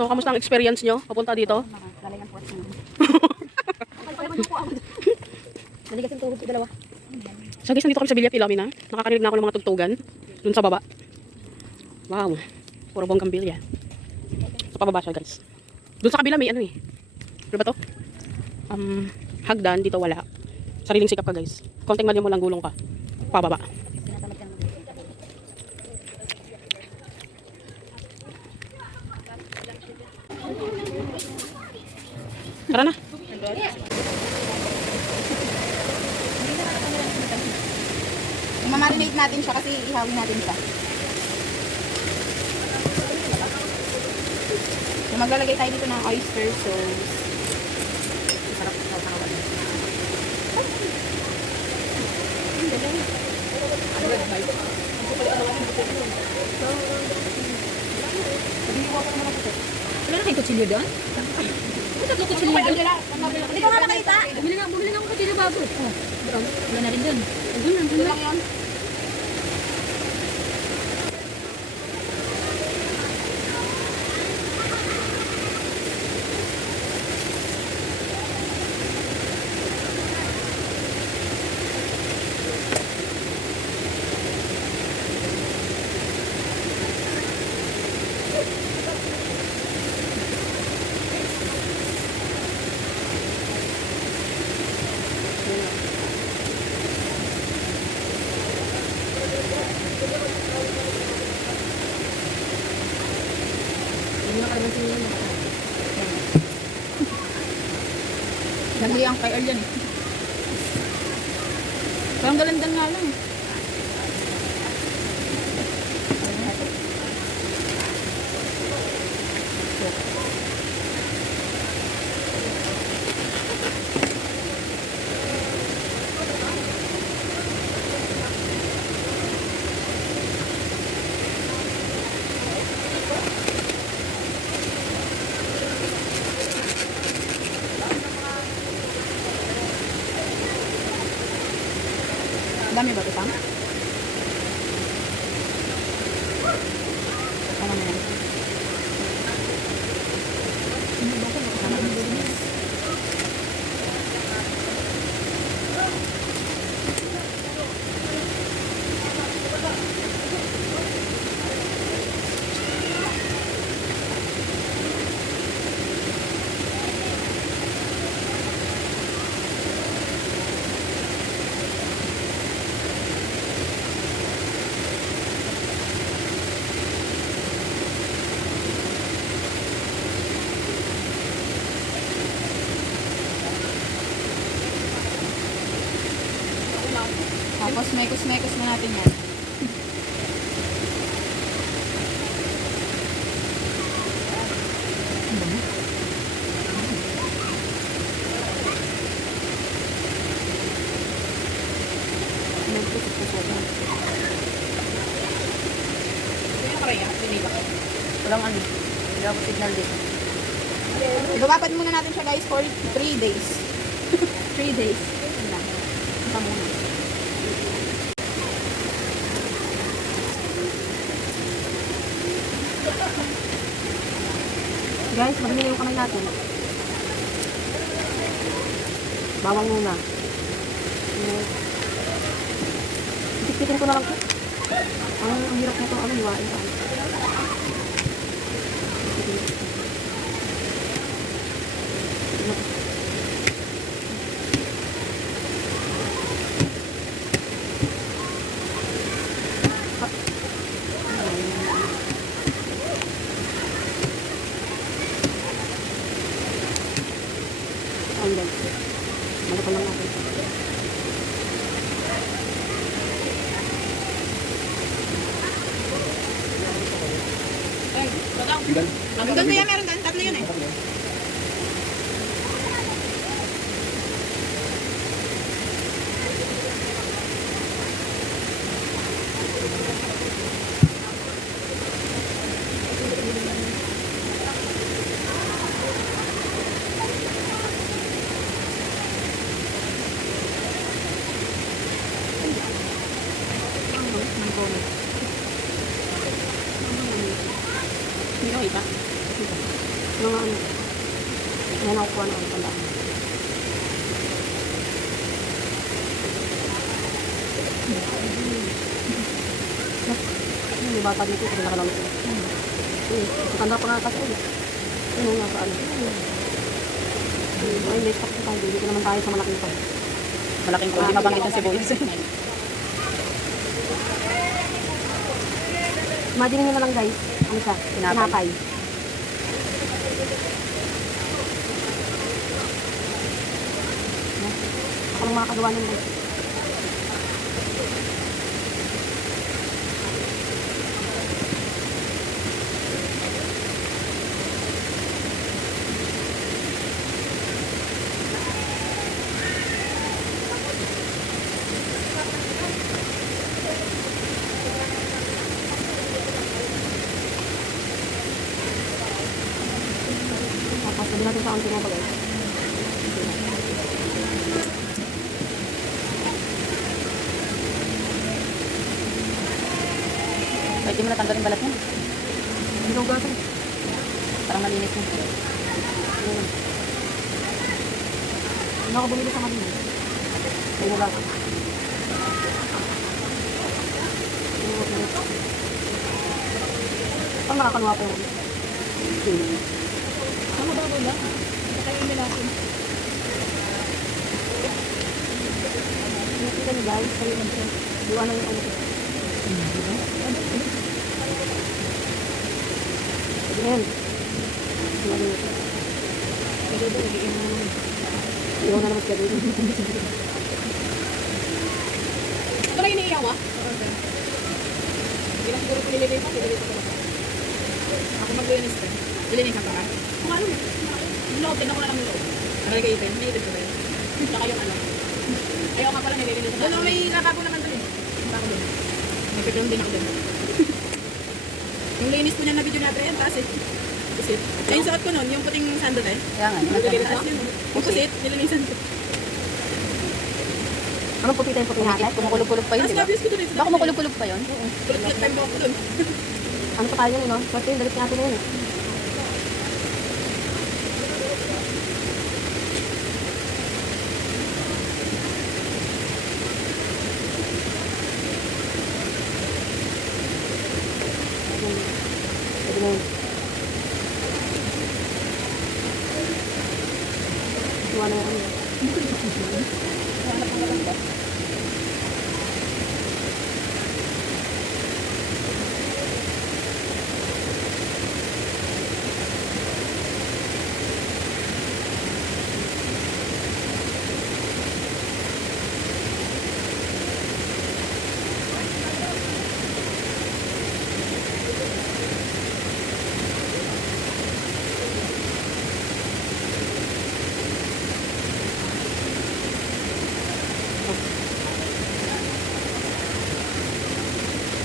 So, kamusta ang experience nyo papunta dito? Lalay ng puwat mo. Naligas yung tuhod ko dalawa. So guys, nandito kami sa Villa Filomena. Nakakarinig na ako ng mga tugtugan dun sa baba. Wow, puro bonggang Villa. Sa pababa siya guys. Dun sa kabila may ano eh. Ano ba to? Hagdan, dito wala. Sariling sikap ka guys. Konting mali mo lang gulong ka. Pababa. Tinatamad ka naman. Tara na. Mamarinate natin siya kasi ihawin natin siya. So, maglalagay tayo dito ng oyster sauce. Sarap sa kawan. Wala na kayong kutsilyo doon? Tatlo kutsilyo doon? Hindi ko nga nakita. Bumili na akong kutsilyo bago. Wala na rin doon. Doon lang yun. Nagli ang kay Arjan eh. Parang galandan nga lang eh. Dami ba ito pang? Tama na yan. Tapos mekos-mekos na natin yan. Walang ano. Wala ko signal dito. Ibababad muna natin siya guys for 3 days. 3 days. Yan lang. Ito muna. Guys, marinate yung kamay natin. Bawang muna. Tiktikin ko na lang po. Ang hirap na ito. Ano, hiwain ka. Ang guys. Malapan lang natin. Hanggang ba yan? Meron doon? Tatlo yun eh. Hindi ko kita. Mga ano. Ayan ako kuha na ano pala. May bata dito kasi nakalalo ko. Matanda pa nga kasi ulit. Ano nga sa ano. Ay, may stock tayo. Dito naman tayo sa malaking pa. Malaking ko. Hindi mabanggit ng sibuyas. Imagine nyo na lang guys. Ano siya? Tinapay. Ako lang makakagawa nun guys. Tapos sabi natin sa auntie nga ba guys. Pwede mo na tanggalin balat mo. Hindi ko gasan. Parang malinis mo. Hindi ako bumili sa Malino. Ayun na lang. Pag nakakaluwa ko yun. Ano ba wala? Kakainin natin. Nakita niyo guys. Sabi mo siya. Diwa na yung ano ko. Pwede na yun. Iwan na naman siya dito. Ito na iniiyaw ah? Hindi na siguro pinililipat. Ako mag-linis ka. Ilinis ka ba? Kung ano? Loob, din ako na lang yung loob. Aray kayo ipin. Native ko ba yun? Tsaka yung ano. Ayaw ka pala nililinis ka. Ano, may latabo naman doon eh. Latabo doon. May pipilong din ako doon. Yung linis ko niya na video natin yan, taas eh. Pusit. Yung suot ko nun, yung puting sandal eh. Kaya nga, Taas yun. Yung pusit, nilinisan ko. Anong puti tayo puti natin? kumukulog-kulog pa yun, Tapos di ba? na-abuse ko doon eh. Baka kumukulog-kulog pa yun? Kulot-kulot time ko doon. Ano pa tayo yun, no? First yun, dalit natin yun. Pwede na yun. Iwan na yung ano.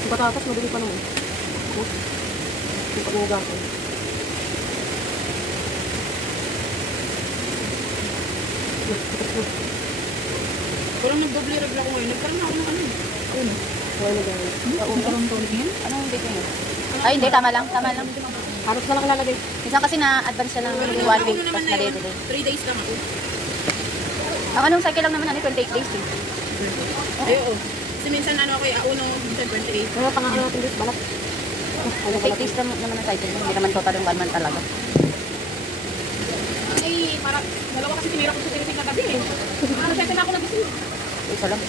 Yung patatas, madali pa naman. Yung pag-ugasan. Parang nag-double regla ko ngayon. Nagkaroon na ako ng ano. Ayun. Ayun na guys. Nagkaroon ko ulit yan. Anong date yun? Ay, hindi, tama lang, tama lang. Halos na lang ilalagay. Minsan kasi na-advance siya ng 1 week, Ako tapos naman na yun. na-delay. 3 days lang ako. Ang anong cycle lang naman, 28 days eh. Ay, oo. Kasi minsan ano ako uno, minsan 28. Kaya pangalan natin guys, balat. Ano 28 days naman ang cycle, hindi naman total yung 1 month talaga. Ay, parang dalawa kasi tinira ko sa tinisig na gabi eh. Ano siya na ako nagising. Isa lang.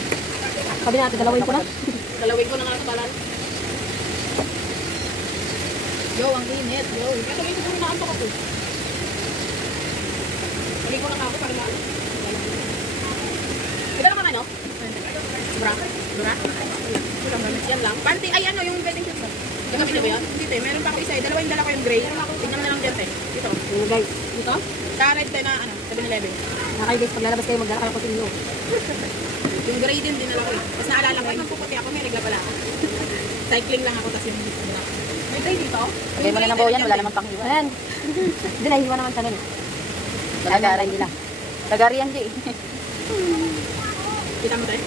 Sabi natin, dalawin ko na. Dalawin ko na nga sa balan. Yo, ang init. Yo. Ito yung siguro naantok ako. Tuloy ko na nga ako para maano. Ito naman ano? Bra? Bra? Yan lang. Panty, ay ano, yung wedding shoes. Nagabi na ba yun? Hindi te, meron pa ako isa eh. Dalawa yung dala ko yung gray. Tignan mo na lang dyan te. Ito. Yung guys, Ito? Sa red te na ano, 7-Eleven. nakay guys, pag lalabas kayo, magdala kayo kung inyo. Yung gray din dinala ko eh. Tapos naalala ko, ay magpuputi ako, may regla pala ako. Cycling lang ako, tapos yung dala ko. May gray dito? Lagay mo na ng bawayan, wala namang panghiwa. Ayan. Hindi, nahiwa naman sa nun. Lagari nila. Lagari yan, Jay. Kita mo tayo?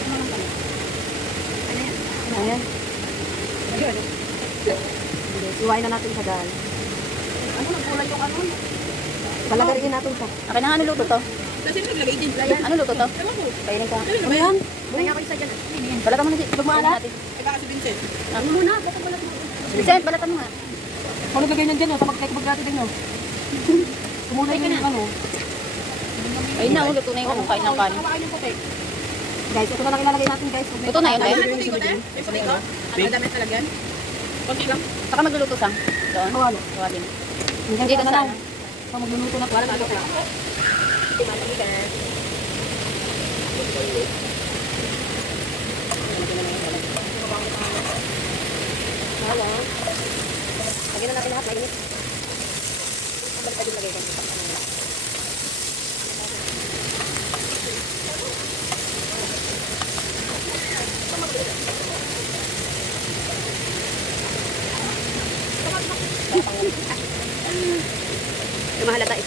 Ano lang pala? Ano yan? Ayan. Ayun. Iwain na natin sa dal. Ano, nagkulay yung ano. Palagarin natin ito. Akin na nga, ano luto to? Kasi naglagay din. Ano luto to? Ewan ko. Kainin ko. Ano ba yan? Kaya ako isa dyan. Balatan mo na si. Magmaalat? natin. Ay, baka si Vincent. Ano muna? Bakit wala mo? Vincent, balatan mo nga. Kung naglagay nyan dyan, sa magkakabag natin din, no? Kumulay ka yung ano. Ayun na, luto na yung ano, kain ng kanin. Hawakan yung puti. Guys, ito na lang ilalagay natin, guys. Luto na yun, Ay, eh. ano puti ko, te? Yung puti ko? Ano, damit na lagyan? Konti lang. Saka magluluto sang. Doon. Ano? Tawagin. Hanggang Dito na sana. lang. So, magluluto na. Wala na ako. Lagyan na natin lahat, mainit. Balik tayo lagay ko. Yung mahalata eh.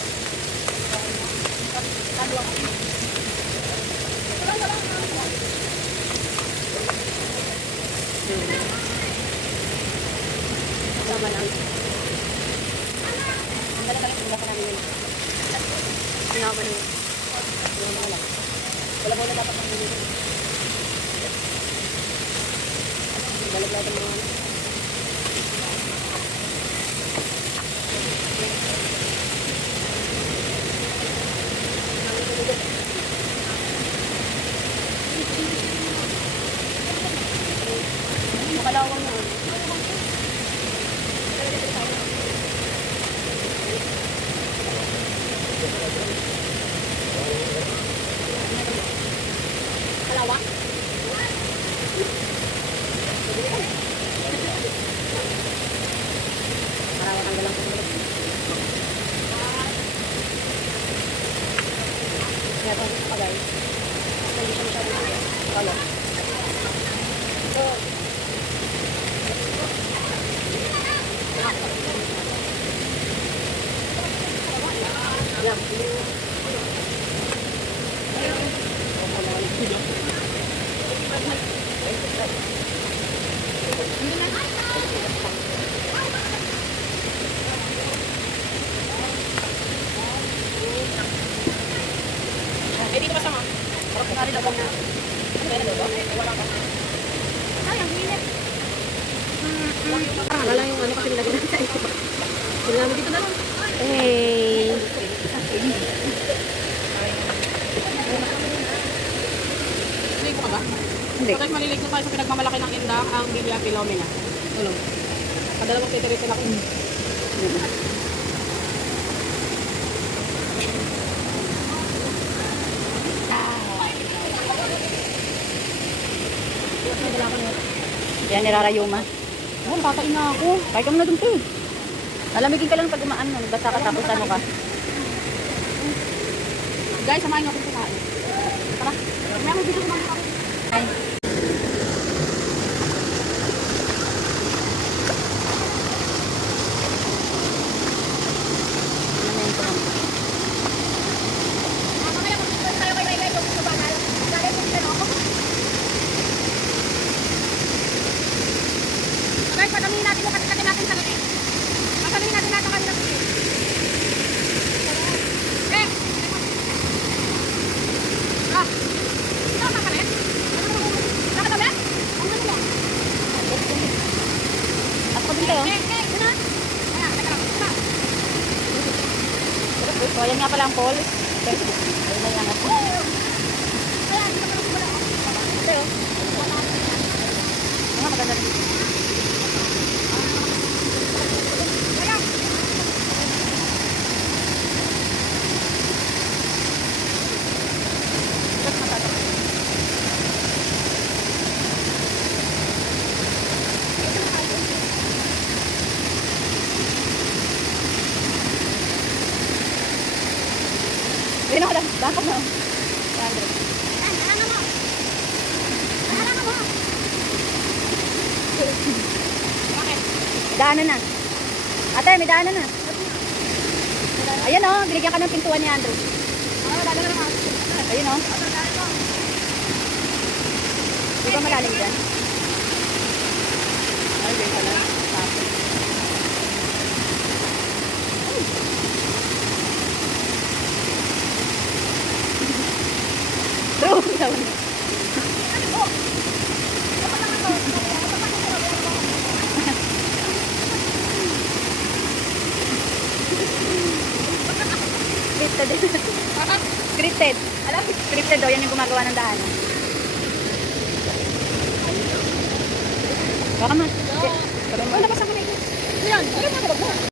Tama lang. Ang dala lang, hindi ka namin yun. Hindi ako manun. Wala mo na dapat ang dito. Balik natin mga ano. Makalawang na. Kalawa. Marawang ang galang ko. Kaya ito gusto ka guys. Hindi siya masyadong kalo. So, yan. Eh, dito kasama. Nari na na. Wala lang yung ano kasi nilagay natin sa ito. Wala namin dito na lang. Hey. Ligo ka ba? Hindi. Bakit maliligo tayo sa pinagmamalaki ng Indak, ang Villa Filomena? Tulong. Kadalawang titirisin ako. Yan, nirarayuma. Oh, tatain na ako. Kahit ka muna dun, te. Lalamigin ka lang pag umaan nun. Basta ka tapos ano ka. Guys, samahan niyo ako kumain. Tara. May ako dito kumain ako. Ay. Lamento lang. Guys, padamihin natin yung katin natin sa laki. Padamihin natin natin kanina. Eh! Ah! Ito ka palit? Ano ka palit? Ano mo? Ako din kayo. Una! Ayan, teka lang. Una! So, ayan nga pala ang poll. Ayun na yung ako. Ayan, dito ka lang wala. Ito yun. Mga maganda rin. Ayan! Ayun na ka lang. Bangkok na. 100. Ayan, mo! Ayan mo! Bakit? Daanan na. Ate, may daanan na. Ayan o, binigyan ka ng pintuan ni Andrew. Ah, dala na naman. Ayun o. Di ba malalim dyan? Ay, wait ka lang. Tapos. asawa niya. Scripted. Scripted. Alam, scripted daw. Yan yung gumagawa ng daanan. Baka mas. Wala pa sa kamay ko. Yan. Wala pa